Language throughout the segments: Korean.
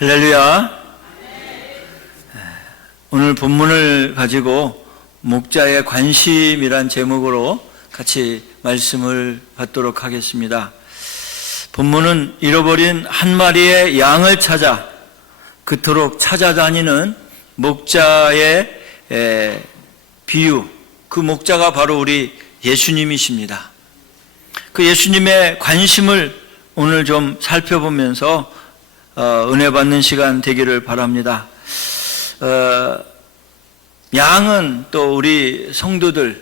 할렐루야. 오늘 본문을 가지고 목자의 관심이란 제목으로 같이 말씀을 받도록 하겠습니다. 본문은 잃어버린 한 마리의 양을 찾아 그토록 찾아다니는 목자의 비유, 그 목자가 바로 우리 예수님이십니다. 그 예수님의 관심을 오늘 좀 살펴보면서 은혜 받는 시간 되기를 바랍니다. 양은 또 우리 성도들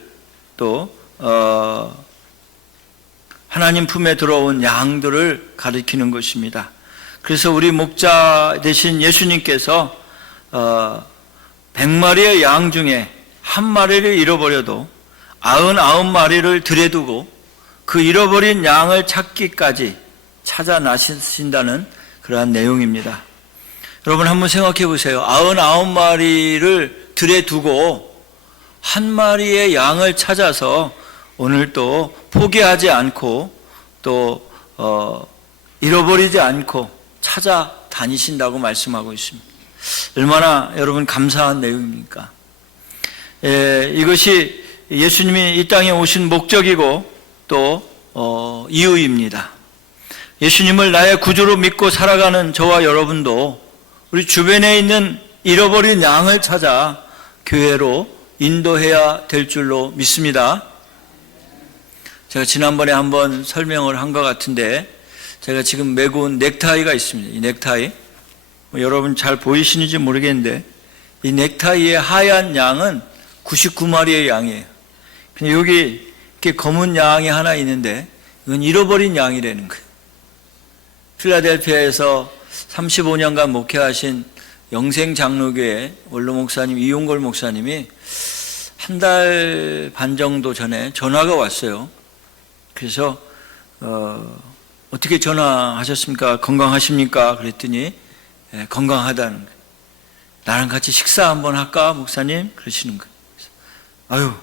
또 하나님 품에 들어온 양들을 가리키는 것입니다. 그래서 우리 목자 되신 예수님께서 100마리의 양 중에 한 마리를 잃어버려도 99마리를 들여두고 그 잃어버린 양을 찾기까지 찾아 나신다는 그러한 내용입니다. 여러분 한번 생각해 보세요. 99마리를 들여두고 한 마리의 양을 찾아서 오늘 또 포기하지 않고 또 잃어버리지 않고 찾아다니신다고 말씀하고 있습니다. 얼마나 여러분 감사한 내용입니까? 이것이 예수님이 이 땅에 오신 목적이고 또 이유입니다. 예수님을 나의 구주로 믿고 살아가는 저와 여러분도 우리 주변에 있는 잃어버린 양을 찾아 교회로 인도해야 될 줄로 믿습니다. 제가 지난번에 한번 설명을 한 것 같은데 제가 지금 메고 온 넥타이가 있습니다. 이 넥타이 여러분 잘 보이시는지 모르겠는데 이 넥타이의 하얀 양은 99마리의 양이에요. 근데 여기 이렇게 검은 양이 하나 있는데 이건 잃어버린 양이라는 거예요. 필라델피아에서 35년간 목회하신 영생장로교회 원로 목사님 이용걸 목사님이 한 달 반 정도 전에 전화가 왔어요. 그래서 어떻게 전화하셨습니까? 건강하십니까? 그랬더니 건강하다는 거예요. 나랑 같이 식사 한번 할까 목사님? 그러시는 거예요. 아유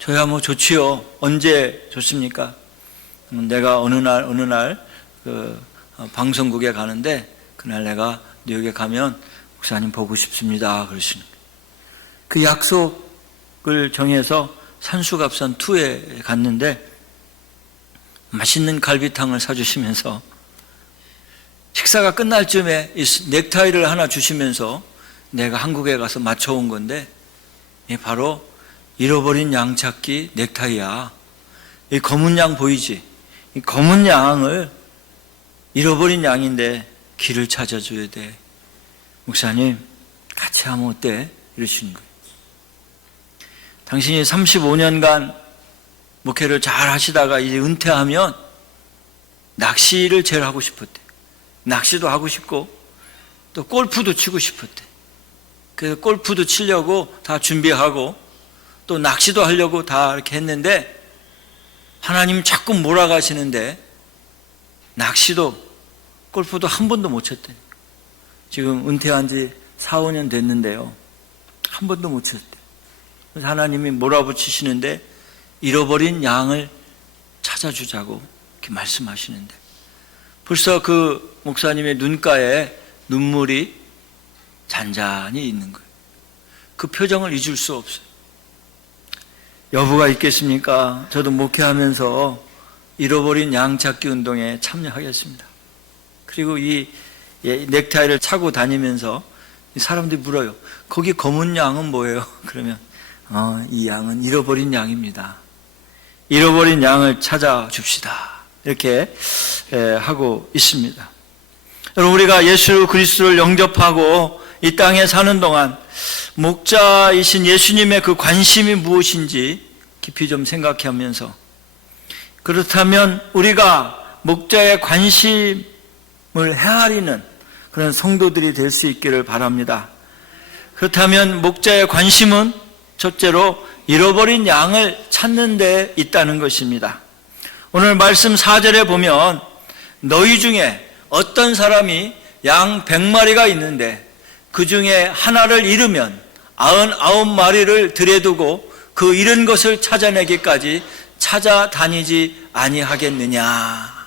저야 뭐 좋지요. 언제 좋습니까? 내가 어느 날 방송국에 가는데 그날 내가 뉴욕에 가면 목사님 보고 싶습니다. 그러시는 거예요. 그 약속을 정해서 산수갑산 2에 갔는데 맛있는 갈비탕을 사주시면서 식사가 끝날 쯤에 넥타이를 하나 주시면서 내가 한국에 가서 맞춰온 건데 바로 잃어버린 양 찾기 넥타이야. 이 검은 양 보이지? 이 검은 양을 잃어버린 양인데 길을 찾아줘야 돼. 목사님 같이 하면 어때? 이러시는 거예요. 당신이 35년간 목회를 잘 하시다가 이제 은퇴하면 낚시를 제일 하고 싶었대. 낚시도 하고 싶고 또 골프도 치고 싶었대. 그래서 골프도 치려고 다 준비하고 또 낚시도 하려고 다 이렇게 했는데 하나님 자꾸 몰아가시는데 낚시도 골프도 한 번도 못 쳤대. 지금 은퇴한 지 4, 5년 됐는데요. 한 번도 못 쳤대. 그래서 하나님이 몰아붙이시는데 잃어버린 양을 찾아주자고 이렇게 말씀하시는데 벌써 그 목사님의 눈가에 눈물이 잔잔히 있는 거예요. 그 표정을 잊을 수 없어요. 여부가 있겠습니까? 저도 목회하면서 잃어버린 양 찾기 운동에 참여하겠습니다. 그리고 이 넥타이를 차고 다니면서 사람들이 물어요. 거기 검은 양은 뭐예요? 그러면 이 양은 잃어버린 양입니다. 잃어버린 양을 찾아줍시다. 이렇게 하고 있습니다. 여러분 우리가 예수 그리스도를 영접하고 이 땅에 사는 동안 목자이신 예수님의 그 관심이 무엇인지 깊이 좀 생각하면서 그렇다면 우리가 목자의 관심을 헤아리는 그런 성도들이 될 수 있기를 바랍니다. 그렇다면 목자의 관심은 첫째로 잃어버린 양을 찾는 데 있다는 것입니다. 오늘 말씀 4절에 보면 너희 중에 어떤 사람이 양 100마리가 있는데 그 중에 하나를 잃으면 99마리를 들여두고 그 잃은 것을 찾아내기까지 찾아다니지 아니하겠느냐.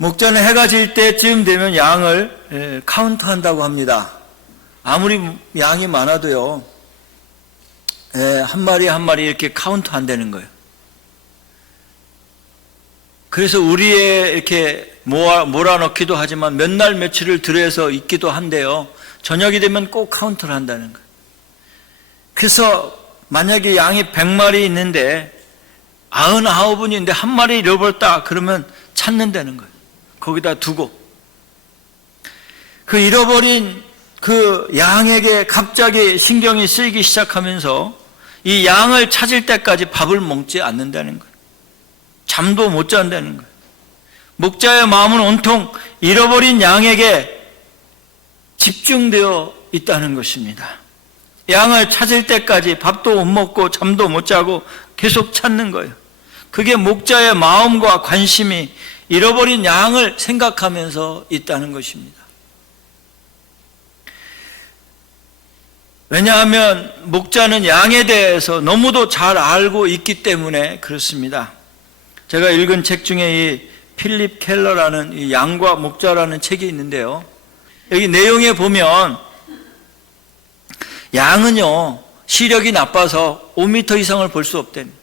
목자는 해가 질 때쯤 되면 양을 카운트한다고 합니다. 아무리 양이 많아도요, 한 마리 한 마리 이렇게 카운트한다는 거예요. 그래서 우리의 이렇게 몰아넣기도 하지만 몇 날 며칠을 들여서 있기도 한데요, 저녁이 되면 꼭 카운트를 한다는 거예요. 그래서 만약에 양이 100마리 있는데 99분이 있는데 한 마리 잃어버렸다 그러면 찾는다는 거예요. 거기다 두고. 그 잃어버린 그 양에게 갑자기 신경이 쓰이기 시작하면서 이 양을 찾을 때까지 밥을 먹지 않는다는 거예요. 잠도 못 잔다는 거예요. 목자의 마음은 온통 잃어버린 양에게 집중되어 있다는 것입니다. 양을 찾을 때까지 밥도 못 먹고 잠도 못 자고 계속 찾는 거예요. 그게 목자의 마음과 관심이 잃어버린 양을 생각하면서 있다는 것입니다. 왜냐하면 목자는 양에 대해서 너무도 잘 알고 있기 때문에 그렇습니다. 제가 읽은 책 중에 이 필립 켈러라는 이 양과 목자라는 책이 있는데요, 여기 내용에 보면 양은요, 시력이 나빠서 5m 이상을 볼 수 없대요.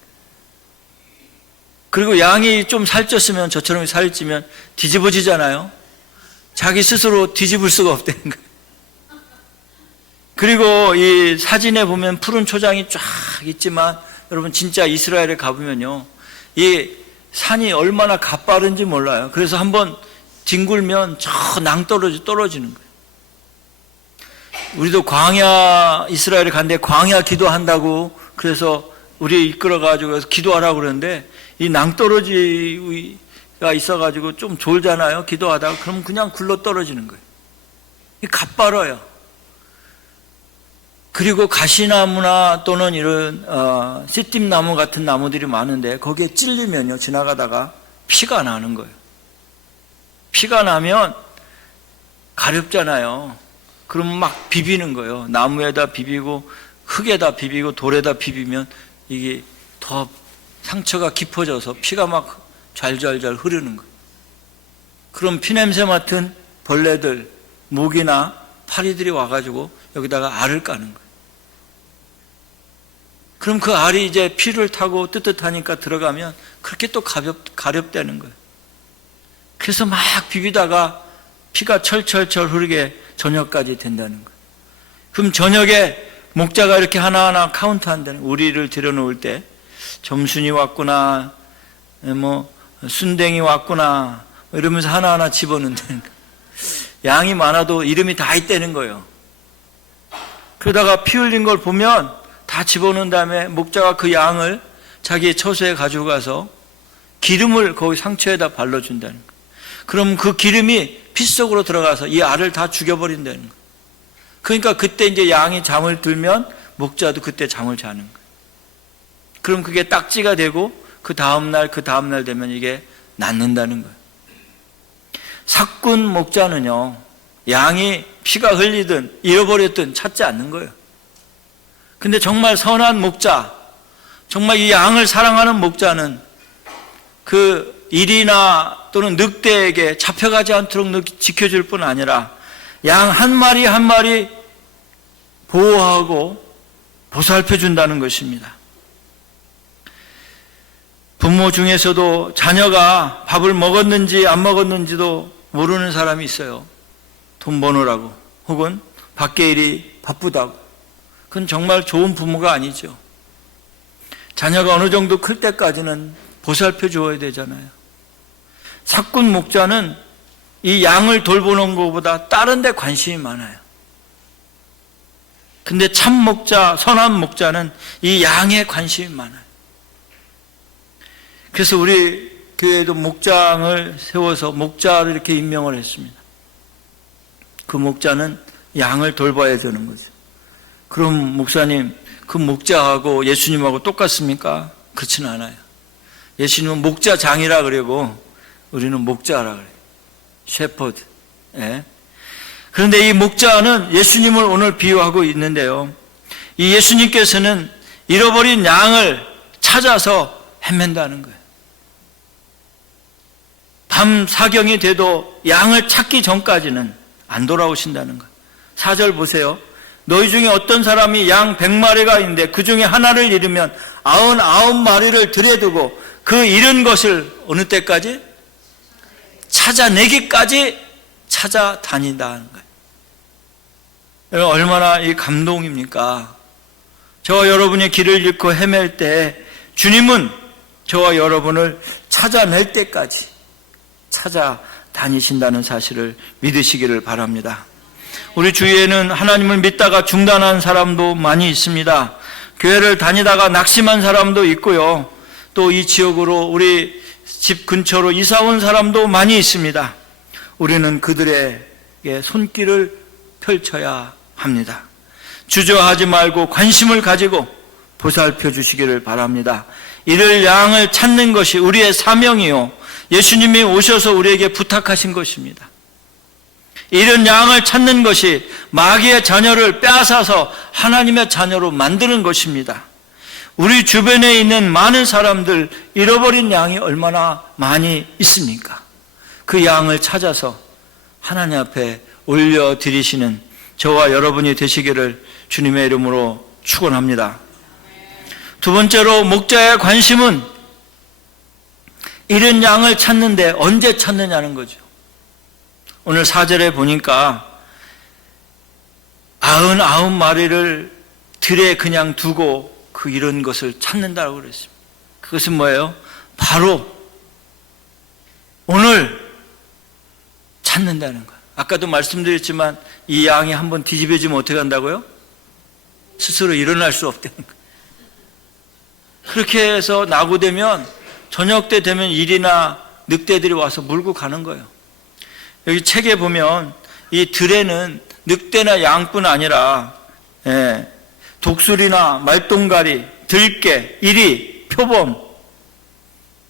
그리고 양이 좀 살쪘으면, 저처럼 살찌면 뒤집어지잖아요. 자기 스스로 뒤집을 수가 없다는 거예요. 그리고 이 사진에 보면 푸른 초장이 쫙 있지만, 여러분 진짜 이스라엘에 가보면요, 이 산이 얼마나 가파른지 몰라요. 그래서 한번 뒹굴면 저 낭떠러지 떨어지는 거예요. 우리도 광야, 이스라엘에 갔는데 광야 기도한다고 그래서 우리 이끌어가지고 기도하라고 그러는데, 이 낭떠러지가 있어가지고 좀 졸잖아요, 기도하다가. 그럼 그냥 굴러 떨어지는 거예요. 이 가빨아요. 그리고 가시나무나 또는 이런 씨띠나무 같은 나무들이 많은데 거기에 찔리면요, 지나가다가 피가 나는 거예요. 피가 나면 가렵잖아요. 그럼 막 비비는 거예요. 나무에다 비비고 흙에다 비비고 돌에다 비비면 이게 더 상처가 깊어져서 피가 막 잘잘잘 흐르는 거예요. 그럼 피냄새 맡은 벌레들, 모기나 파리들이 와가지고 여기다가 알을 까는 거예요. 그럼 그 알이 이제 피를 타고 뜨뜻하니까 들어가면 그렇게 또 가렵다는 거예요. 그래서 막 비비다가 피가 철철철 흐르게 저녁까지 된다는 거예요. 그럼 저녁에 목자가 이렇게 하나하나 카운트한다는 거예요. 우리를 들여놓을 때 점순이 왔구나, 뭐 순댕이 왔구나 이러면서 하나하나 집어넣는다는 거예요. 양이 많아도 이름이 다 있다는 거예요. 그러다가 피 흘린 걸 보면 다 집어넣은 다음에 목자가 그 양을 자기의 처소에 가지고 가서 기름을 거기 상처에다 발라준다는 거예요. 그럼 그 기름이 피 속으로 들어가서 이 알을 다 죽여버린다는 거예요. 그러니까 그때 이제 양이 잠을 들면 목자도 그때 잠을 자는 거예요. 그럼 그게 딱지가 되고 그 다음날 되면 이게 낫는다는 거예요. 삭군 목자는요, 양이 피가 흘리든 잃어버렸든 찾지 않는 거예요. 근데 정말 선한 목자, 정말 이 양을 사랑하는 목자는 그 일이나 또는 늑대에게 잡혀가지 않도록 지켜줄 뿐 아니라 양 한 마리 한 마리 보호하고 보살펴준다는 것입니다. 부모 중에서도 자녀가 밥을 먹었는지 안 먹었는지도 모르는 사람이 있어요. 돈 버느라고 혹은 밖에 일이 바쁘다고. 그건 정말 좋은 부모가 아니죠. 자녀가 어느 정도 클 때까지는 보살펴 주어야 되잖아요. 삭군 목자는 이 양을 돌보는 것보다 다른 데 관심이 많아요. 근데 참 목자, 선한 목자는 이 양에 관심이 많아요. 그래서 우리 교회도 목장을 세워서 목자를 이렇게 임명을 했습니다. 그 목자는 양을 돌봐야 되는 거죠. 그럼 목사님, 그 목자하고 예수님하고 똑같습니까? 그렇지는 않아요. 예수님은 목자장이라 그러고 우리는 목자라 그래요. 셰퍼드. 예. 그런데 이 목자는 예수님을 오늘 비유하고 있는데요, 이 예수님께서는 잃어버린 양을 찾아서 헤맨다는 거예요. 밤 사경이 돼도 양을 찾기 전까지는 안 돌아오신다는 거예요. 4절 보세요. 너희 중에 어떤 사람이 양 100마리가 있는데 그 중에 하나를 잃으면 99마리를 들에 두고 그 잃은 것을 어느 때까지? 찾아내기까지 찾아다닌다는 거예요. 여러분, 얼마나 이 감동입니까? 저와 여러분이 길을 잃고 헤맬 때 주님은 저와 여러분을 찾아낼 때까지 찾아다니신다는 사실을 믿으시기를 바랍니다. 우리 주위에는 하나님을 믿다가 중단한 사람도 많이 있습니다. 교회를 다니다가 낙심한 사람도 있고요. 또 이 지역으로 우리 집 근처로 이사 온 사람도 많이 있습니다. 우리는 그들에게 손길을 펼쳐야 합니다. 주저하지 말고 관심을 가지고 보살펴 주시기를 바랍니다. 이를 양을 찾는 것이 우리의 사명이요, 예수님이 오셔서 우리에게 부탁하신 것입니다. 이런 양을 찾는 것이 마귀의 자녀를 빼앗아서 하나님의 자녀로 만드는 것입니다. 우리 주변에 있는 많은 사람들, 잃어버린 양이 얼마나 많이 있습니까? 그 양을 찾아서 하나님 앞에 올려드리시는 저와 여러분이 되시기를 주님의 이름으로 축원합니다. 두 번째로, 목자의 관심은 잃은 양을 찾는데 언제 찾느냐는 거죠. 오늘 4절에 보니까 99마리를 들에 그냥 두고 그 잃은 것을 찾는다고 그랬습니다. 그것은 뭐예요? 바로 오늘 찾는다는 거예요. 아까도 말씀드렸지만 이 양이 한번 뒤집어지면 어떻게 한다고요? 스스로 일어날 수 없다는 거예요. 그렇게 해서 낙오되면 저녁 때 되면 일이나 늑대들이 와서 물고 가는 거예요. 여기 책에 보면 이 들에는 늑대나 양뿐 아니라 독수리나 말똥가리, 들개, 이리, 표범,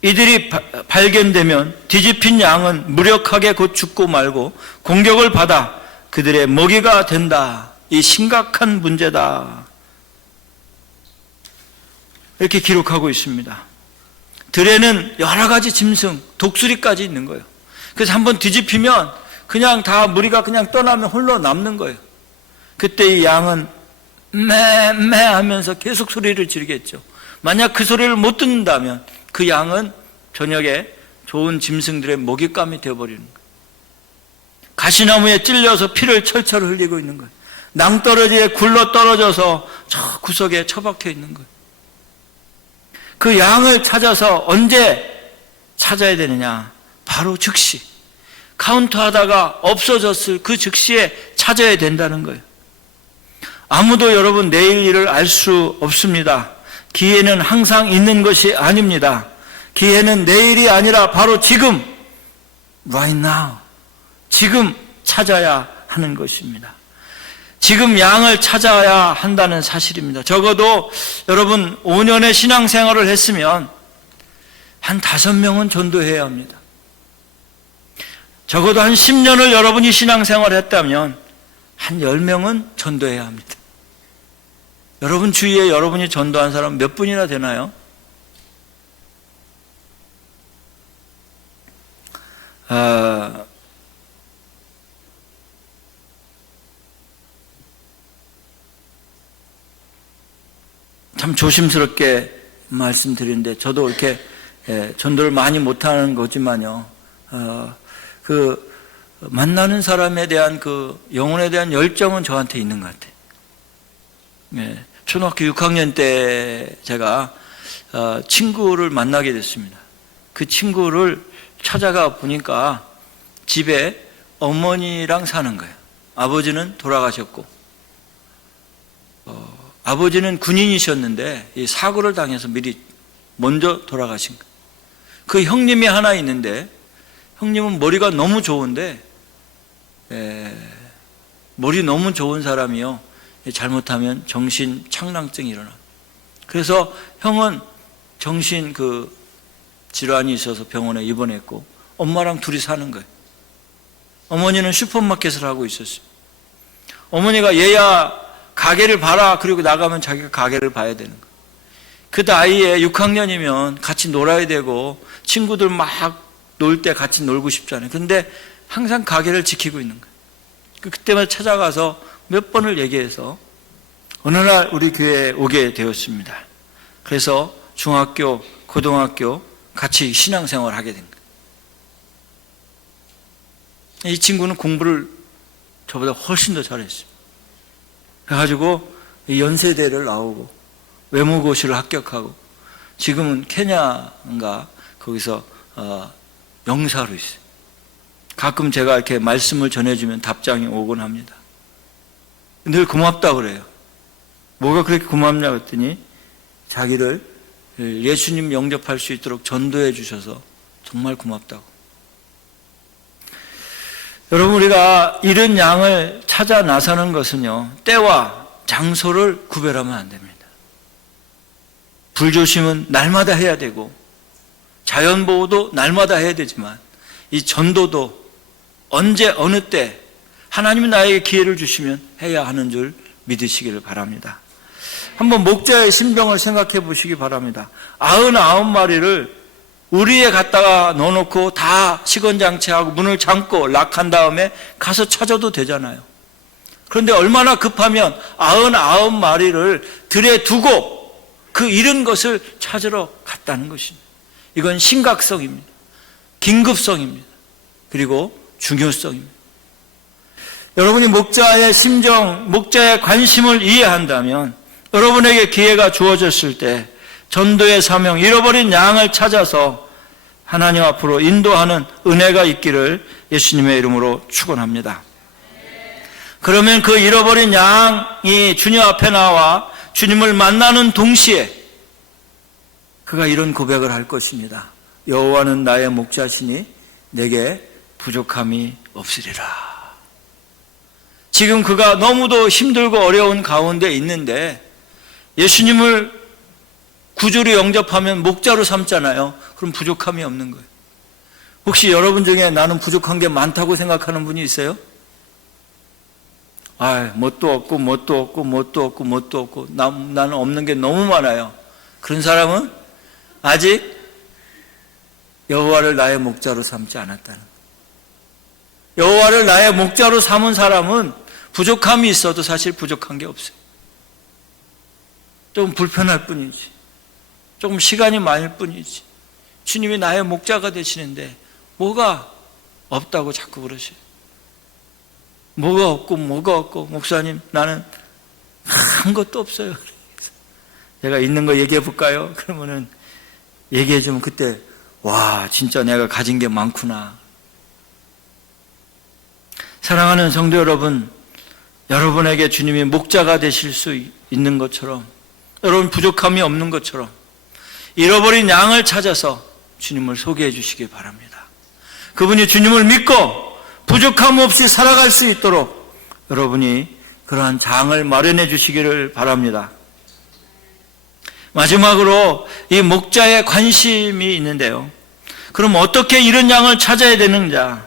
이들이 발견되면 뒤집힌 양은 무력하게 곧 죽고 말고 공격을 받아 그들의 먹이가 된다. 이 심각한 문제다. 이렇게 기록하고 있습니다. 들에는 여러 가지 짐승, 독수리까지 있는 거예요. 그래서 한번 뒤집히면 그냥 다 무리가 그냥 떠나면 홀로 남는 거예요. 그때 이 양은 매매 하면서 계속 소리를 지르겠죠. 만약 그 소리를 못 듣는다면 그 양은 저녁에 좋은 짐승들의 먹잇감이 되어버리는 거예요. 가시나무에 찔려서 피를 철철 흘리고 있는 거예요. 낭떠러지에 굴러 떨어져서 저 구석에 처박혀 있는 거예요. 그 양을 찾아서 언제 찾아야 되느냐? 바로 즉시. 카운트하다가 없어졌을 그 즉시에 찾아야 된다는 거예요. 아무도 여러분 내일 일을 알 수 없습니다. 기회는 항상 있는 것이 아닙니다. 기회는 내일이 아니라 바로 지금, right now, 지금 찾아야 하는 것입니다. 지금 양을 찾아야 한다는 사실입니다. 적어도 여러분 5년의 신앙생활을 했으면 한 5명은 전도해야 합니다. 적어도 한 10년을 여러분이 신앙생활을 했다면 한 10명은 전도해야 합니다. 여러분 주위에 여러분이 전도한 사람 몇 분이나 되나요? 참 조심스럽게 말씀드리는데 저도 이렇게 전도를 많이 못하는 거지만요. 그 만나는 사람에 대한 그 영혼에 대한 열정은 저한테 있는 것 같아요. 초등학교 6학년 때 제가 친구를 만나게 됐습니다. 그 친구를 찾아가 보니까 집에 어머니랑 사는 거예요. 아버지는 돌아가셨고 아버지는 군인이셨는데 이 사고를 당해서 미리 먼저 돌아가신 거예요. 그 형님이 하나 있는데 형님은 머리가 너무 좋은데 머리 너무 좋은 사람이요. 잘못하면 정신 착랑증이 일어나. 그래서 형은 정신 질환이 있어서 병원에 입원했고 엄마랑 둘이 사는 거예요. 어머니는 슈퍼마켓을 하고 있었어요. 어머니가 얘야 가게를 봐라. 그리고 나가면 자기가 가게를 봐야 되는 거예요. 그 나이에 6학년이면 같이 놀아야 되고 친구들 막 놀 때 같이 놀고 싶잖아요. 근데 항상 가게를 지키고 있는 거예요. 그때마다 찾아가서 몇 번을 얘기해서 어느 날 우리 교회에 오게 되었습니다. 그래서 중학교, 고등학교 같이 신앙생활을 하게 된 거예요. 이 친구는 공부를 저보다 훨씬 더 잘했어요. 그래가지고 연세대를 나오고 외무고시를 합격하고 지금은 케냐인가 거기서 영사로 있어요. 가끔 제가 이렇게 말씀을 전해주면 답장이 오곤 합니다. 늘 고맙다고 그래요. 뭐가 그렇게 고맙냐 그랬더니 자기를 예수님 영접할 수 있도록 전도해 주셔서 정말 고맙다고. 여러분, 우리가 이런 양을 찾아 나서는 것은요, 때와 장소를 구별하면 안 됩니다. 불조심은 날마다 해야 되고 자연보호도 날마다 해야 되지만 이 전도도 언제 어느 때 하나님이 나에게 기회를 주시면 해야 하는 줄 믿으시기를 바랍니다. 한번 목자의 심정을 생각해 보시기 바랍니다. 99마리를 우리에 갖다가 넣어놓고 다 시건장치하고 문을 잠고 락한 다음에 가서 찾아도 되잖아요. 그런데 얼마나 급하면 99마리를 들에 두고 그 잃은 것을 찾으러 갔다는 것입니다. 이건 심각성입니다. 긴급성입니다. 그리고 중요성입니다. 여러분이 목자의 심정, 목자의 관심을 이해한다면 여러분에게 기회가 주어졌을 때 전도의 사명, 잃어버린 양을 찾아서 하나님 앞으로 인도하는 은혜가 있기를 예수님의 이름으로 축원합니다. 그러면 그 잃어버린 양이 주님 앞에 나와 주님을 만나는 동시에 그가 이런 고백을 할 것입니다. 여호와는 나의 목자시니 내게 부족함이 없으리라. 지금 그가 너무도 힘들고 어려운 가운데 있는데 예수님을 구주로 영접하면 목자로 삼잖아요. 그럼 부족함이 없는 거예요. 혹시 여러분 중에 나는 부족한 게 많다고 생각하는 분이 있어요? 뭣도 없고 뭣도 없고 뭣도 없고 뭣도 없고 나는 없는 게 너무 많아요. 그런 사람은 아직 여호와를 나의 목자로 삼지 않았다는 거예요. 여호와를 나의 목자로 삼은 사람은 부족함이 있어도 사실 부족한 게 없어요. 좀 불편할 뿐이지, 조금 시간이 많을 뿐이지, 주님이 나의 목자가 되시는데 뭐가 없다고 자꾸 그러셔요. 뭐가 없고 목사님 나는 한 것도 없어요. 제가 있는 거 얘기해 볼까요? 그러면은 얘기해 주면 그때 와 진짜 내가 가진 게 많구나. 사랑하는 성도 여러분, 여러분에게 주님이 목자가 되실 수 있는 것처럼, 여러분 부족함이 없는 것처럼 잃어버린 양을 찾아서 주님을 소개해 주시기 바랍니다. 그분이 주님을 믿고 부족함 없이 살아갈 수 있도록 여러분이 그러한 장을 마련해 주시기를 바랍니다. 마지막으로 이 목자의 관심이 있는데요. 그럼 어떻게 이런 양을 찾아야 되느냐?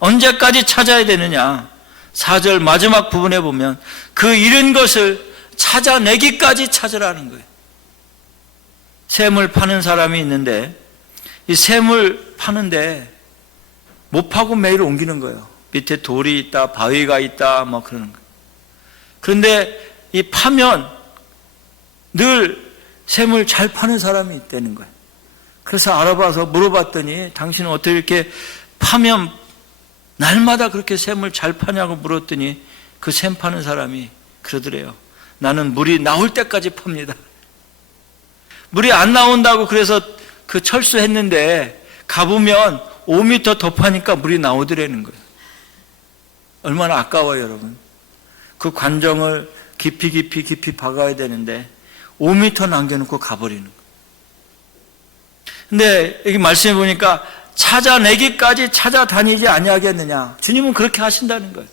언제까지 찾아야 되느냐? 4절 마지막 부분에 보면 그 잃은 것을 찾아내기까지 찾으라는 거예요. 샘을 파는 사람이 있는데 이 샘을 파는데 못 파고 매일 옮기는 거예요. 밑에 돌이 있다, 바위가 있다, 뭐 그러는 거예요. 그런데 이 파면 늘 샘을 잘 파는 사람이 있다는 거예요. 그래서 알아봐서 물어봤더니 당신은 어떻게 이렇게 파면 날마다 그렇게 샘을 잘 파냐고 물었더니 그 샘 파는 사람이 그러더래요. 나는 물이 나올 때까지 팝니다. 물이 안 나온다고 그래서 그 철수했는데 가보면 5m 더 파니까 물이 나오더라는 거예요. 얼마나 아까워요, 여러분. 그 관정을 깊이 박아야 되는데 5m 남겨놓고 가버리는 거예요. 근데 여기 말씀해 보니까 찾아내기까지 찾아다니지 아니하겠느냐. 주님은 그렇게 하신다는 거예요.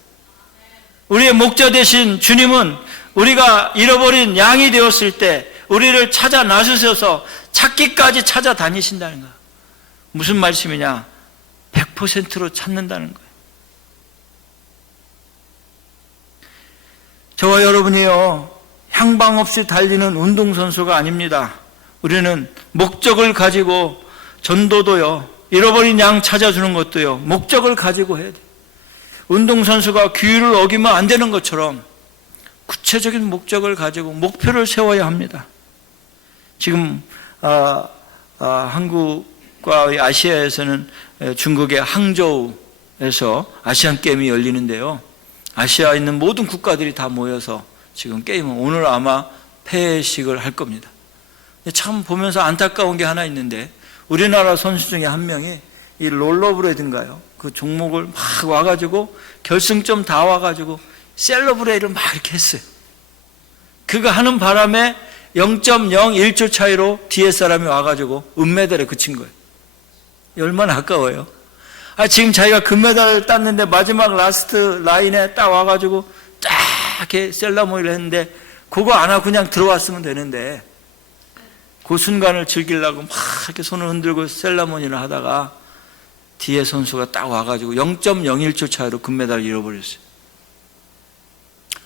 우리의 목자 되신 주님은 우리가 잃어버린 양이 되었을 때 우리를 찾아 나서셔서 찾기까지 찾아다니신다는 거예요. 무슨 말씀이냐? 100%로 찾는다는 거예요. 저와 여러분이요, 향방 없이 달리는 운동선수가 아닙니다. 우리는 목적을 가지고 전도도요, 잃어버린 양 찾아주는 것도요, 목적을 가지고 해야 돼요. 운동선수가 규율을 어기면 안 되는 것처럼 구체적인 목적을 가지고 목표를 세워야 합니다. 지금 한국과 아시아에서는 중국의 항저우에서 아시안게임이 열리는데요, 아시아에 있는 모든 국가들이 다 모여서 지금 게임은 오늘 아마 폐식을 할 겁니다. 참 보면서 안타까운 게 하나 있는데, 우리나라 선수 중에 한 명이 이 롤러브레드인가요? 그 종목을 막 와가지고 결승점 다 와가지고 셀러브레이를 막 이렇게 했어요. 그거 하는 바람에 0.01초 차이로 뒤에 사람이 와가지고 은메달에 그친 거예요. 얼마나 아까워요. 지금 자기가 금메달을 땄는데 마지막 라스트 라인에 딱 와가지고 딱 이렇게 셀러모니를 했는데, 그거 안 하고 그냥 들어왔으면 되는데, 그 순간을 즐기려고 막 이렇게 손을 흔들고 셀러모니를 하다가 뒤에 선수가 딱 와가지고 0.01초 차이로 금메달을 잃어버렸어요.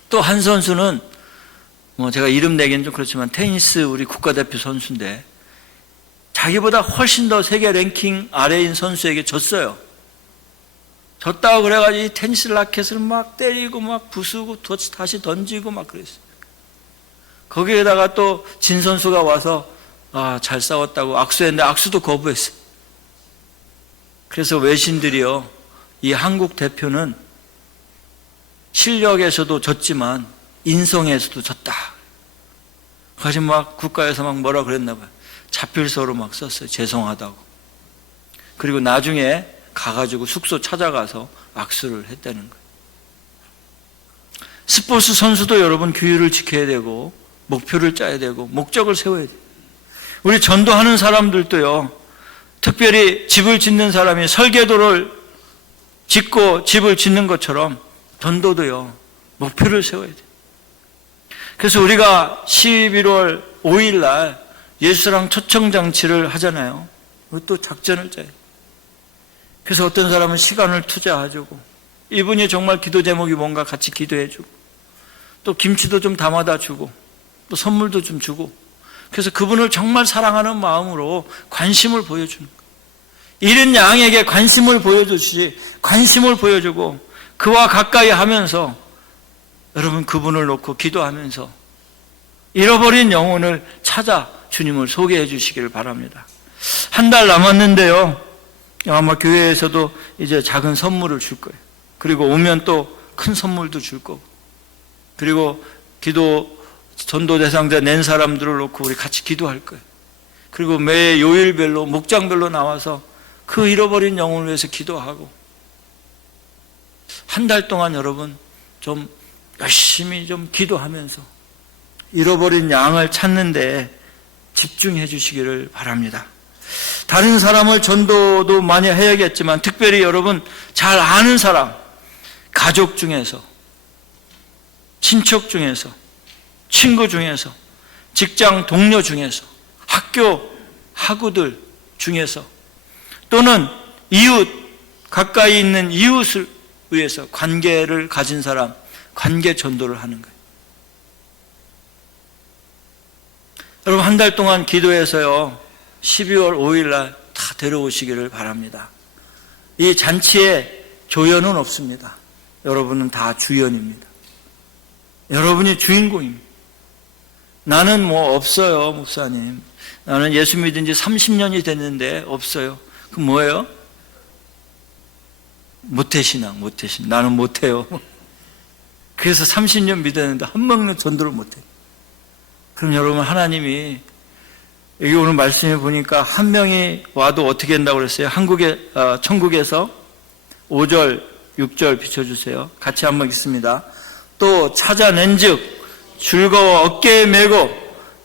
또 한 선수는 제가 이름 내기는 좀 그렇지만 테니스 우리 국가대표 선수인데, 자기보다 훨씬 더 세계 랭킹 아래인 선수에게 졌어요. 졌다고 그래가지고 이 테니스 라켓을 막 때리고 막 부수고 다시 던지고 막 그랬어요. 거기에다가 또 진 선수가 와서 잘 싸웠다고 악수했는데 악수도 거부했어요. 그래서 외신들이요, 이 한국 대표는 실력에서도 졌지만 인성에서도 졌다. 그래서 막 국가에서 막 뭐라 그랬나 봐요. 자필서로 막 썼어요. 죄송하다고. 그리고 나중에 가가지고 숙소 찾아가서 악수를 했다는 거예요. 스포츠 선수도 여러분 규율을 지켜야 되고 목표를 짜야 되고 목적을 세워야 돼요. 우리 전도하는 사람들도요, 특별히 집을 짓는 사람이 설계도를 짓고 집을 짓는 것처럼 전도도요, 목표를 세워야 돼요. 그래서 우리가 11월 5일 날 예수랑 초청장치를 하잖아요. 또 작전을 짜요. 그래서 어떤 사람은 시간을 투자해주고, 이분이 정말 기도 제목이 뭔가 같이 기도해주고, 또 김치도 좀 담아다 주고, 또 선물도 좀 주고, 그래서 그분을 정말 사랑하는 마음으로 관심을 보여주는 거예요. 잃은 양에게 관심을 보여주듯이 관심을 보여주고 그와 가까이 하면서 여러분 그분을 놓고 기도하면서 잃어버린 영혼을 찾아 주님을 소개해 주시기를 바랍니다. 한 달 남았는데요, 아마 교회에서도 이제 작은 선물을 줄 거예요. 그리고 오면 또 큰 선물도 줄 거고, 그리고 전도 대상자 낸 사람들을 놓고 우리 같이 기도할 거예요. 그리고 매 요일별로 목장별로 나와서 그 잃어버린 영혼을 위해서 기도하고, 한 달 동안 여러분 좀 열심히 좀 기도하면서 잃어버린 양을 찾는 데 집중해 주시기를 바랍니다. 다른 사람을 전도도 많이 해야겠지만 특별히 여러분 잘 아는 사람, 가족 중에서, 친척 중에서, 친구 중에서, 직장 동료 중에서, 학교 학우들 중에서, 또는 이웃, 가까이 있는 이웃을 위해서 관계를 가진 사람, 관계 전도를 하는 거예요. 여러분 한 달 동안 기도해서요, 12월 5일 날 다 데려오시기를 바랍니다. 이 잔치에 조연은 없습니다. 여러분은 다 주연입니다. 여러분이 주인공입니다. 나는 뭐 없어요, 목사님. 나는 예수 믿은 지 30년이 됐는데 없어요. 그럼 뭐예요? 모태신앙. 나는 못해요. 그래서 30년 믿었는데 한 명은 전도를 못해요. 그럼 여러분 하나님이 여기 오늘 말씀해 보니까 한 명이 와도 어떻게 한다고 그랬어요? 천국에서 5절, 6절 비춰주세요. 같이 한번 읽습니다. 또 찾아낸 즉 즐거워 어깨에 메고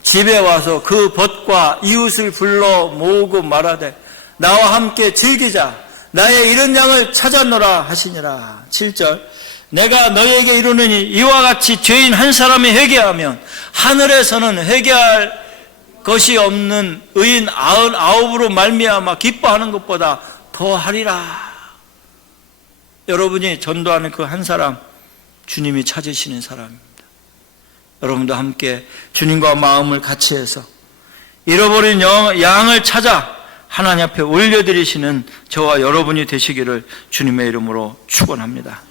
집에 와서 그 벗과 이웃을 불러 모으고 말하되 나와 함께 즐기자. 나의 잃은 양을 찾았노라 하시니라. 7절 내가 너희에게 이르노니 이와 같이 죄인 한 사람이 회개하면 하늘에서는 회개할 것이 없는 의인 99으로 말미암아 기뻐하는 것보다 더하리라. 여러분이 전도하는 그 한 사람, 주님이 찾으시는 사람입니다. 여러분도 함께 주님과 마음을 같이 해서 잃어버린 양을 찾아 하나님 앞에 올려드리시는 저와 여러분이 되시기를 주님의 이름으로 축원합니다.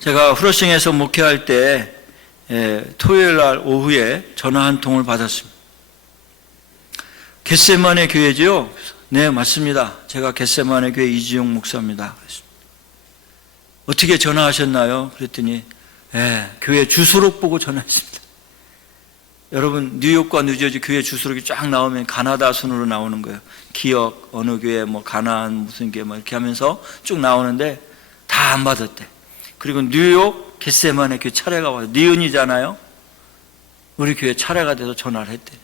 제가 후러싱에서 목회할 때 토요일 날 오후에 전화 한 통을 받았습니다. 겟세마네 교회지요? 네, 맞습니다. 제가 겟세마네 교회 이지용 목사입니다. 어떻게 전화하셨나요? 그랬더니 교회 주소록 보고 전화했습니다. 여러분, 뉴욕과 뉴저지 교회 주소록이 쫙 나오면 가나다 순으로 나오는 거예요. 기억, 어느 교회, 뭐 가나안 무슨 교회 뭐 이렇게 하면서 쭉 나오는데 다 안 받았대. 그리고 뉴욕 겟세마네 교회 차례가 와요. 니은이잖아요. 우리 교회 차례가 돼서 전화를 했대.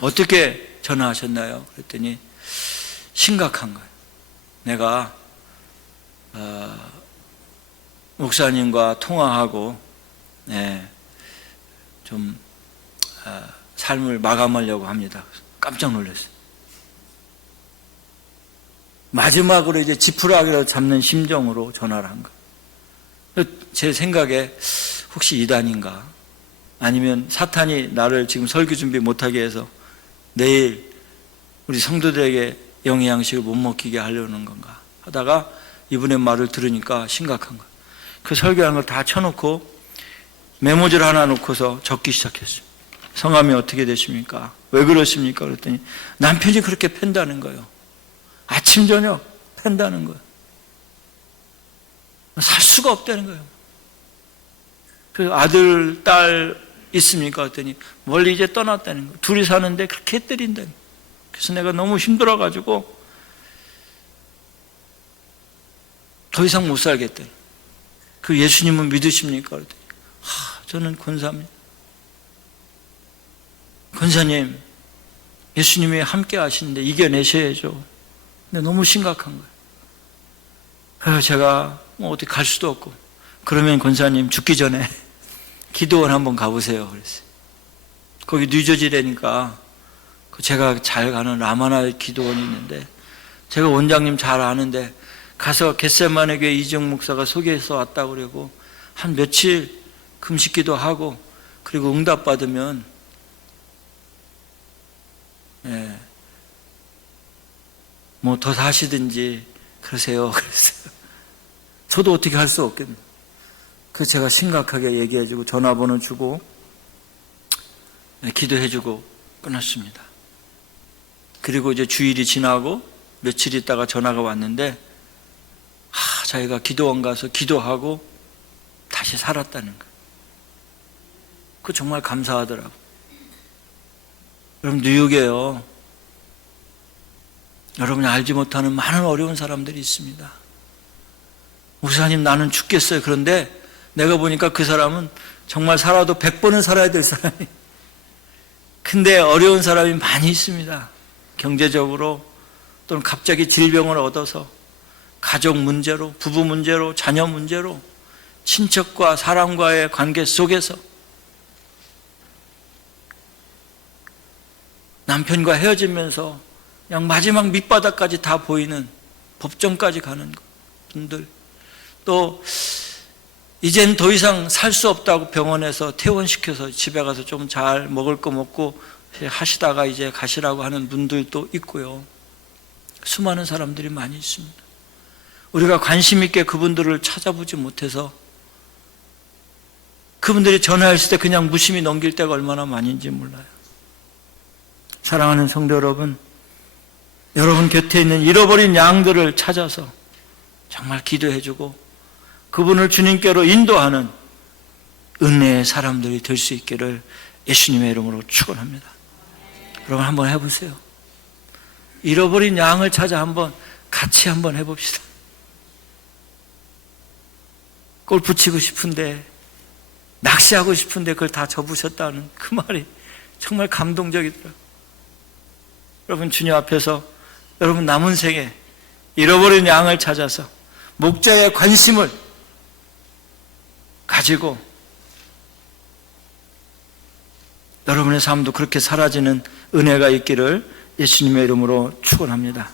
어떻게 전화하셨나요? 그랬더니 심각한 거예요. 내가 목사님과 통화하고 좀 삶을 마감하려고 합니다. 깜짝 놀랐어요. 마지막으로 이제 지푸라기로 잡는 심정으로 전화를 한 거예요. 제 생각에 혹시 이단인가? 아니면 사탄이 나를 지금 설교 준비 못하게 해서 내일 우리 성도들에게 영의 양식을 못 먹히게 하려는 건가 하다가 이분의 말을 들으니까 심각한 거예요. 그 설교하는 걸 다 쳐놓고 메모지를 하나 놓고서 적기 시작했어요. 성함이 어떻게 되십니까? 왜 그러십니까? 그랬더니 남편이 그렇게 팬다는 거예요. 아침 저녁 팬다는 거예요. 살 수가 없다는 거예요. 그래서 아들, 딸 있습니까? 그랬더니 멀리 이제 떠났다는 거예요. 둘이 사는데 그렇게 때린다는 거예요. 그래서 내가 너무 힘들어가지고 더 이상 못 살겠대. 그 예수님은 믿으십니까? 그랬더니 저는 권사입니다. 권사님, 예수님이 함께 하시는데 이겨내셔야죠. 근데 너무 심각한 거예요. 그래서 제가 어디 갈 수도 없고, 그러면 권사님 죽기 전에 기도원 한번 가보세요. 그랬어요. 거기 뉴저지라니까 제가 잘 가는 라마나 기도원이 있는데, 제가 원장님 잘 아는데 가서 겟세마네 교회 이지용 목사가 소개해서 왔다고 그러고 한 며칠 금식기도 하고 그리고 응답 받으면 뭐 더 사시든지 그러세요. 그랬어요. 저도 어떻게 할 수 없겠네요. 그래서 제가 심각하게 얘기해주고 전화번호 주고 기도해주고 끝났습니다. 그리고 이제 주일이 지나고 며칠 있다가 전화가 왔는데 자기가 기도원 가서 기도하고 다시 살았다는 거예요. 그거 정말 감사하더라고요. 여러분, 뉴욕에요, 여러분이 알지 못하는 많은 어려운 사람들이 있습니다. 목사님, 나는 죽겠어요. 그런데 내가 보니까 그 사람은 정말 살아도 100번은 살아야 될 사람이. 근데 어려운 사람이 많이 있습니다. 경제적으로 또는 갑자기 질병을 얻어서 가족 문제로, 부부 문제로, 자녀 문제로, 친척과 사람과의 관계 속에서 남편과 헤어지면서 그냥 마지막 밑바닥까지 다 보이는, 법정까지 가는 분들, 또 이젠 더 이상 살 수 없다고 병원에서 퇴원시켜서 집에 가서 좀 잘 먹을 거 먹고 하시다가 이제 가시라고 하는 분들도 있고요. 수많은 사람들이 많이 있습니다. 우리가 관심 있게 그분들을 찾아보지 못해서 그분들이 전화했을 때 그냥 무심히 넘길 때가 얼마나 많은지 몰라요. 사랑하는 성도 여러분, 여러분 곁에 있는 잃어버린 양들을 찾아서 정말 기도해주고 그분을 주님께로 인도하는 은혜의 사람들이 될 수 있기를 예수님의 이름으로 축원합니다. 여러분 한번 해보세요. 잃어버린 양을 찾아 같이 한번 해봅시다. 골프 치고 싶은데, 낚시하고 싶은데 그걸 다 접으셨다는 그 말이 정말 감동적이더라고요. 여러분, 주님 앞에서 여러분 남은 생에 잃어버린 양을 찾아서 목자의 관심을 가지고 여러분의 삶도 그렇게 사라지는 은혜가 있기를 예수님의 이름으로 축원합니다.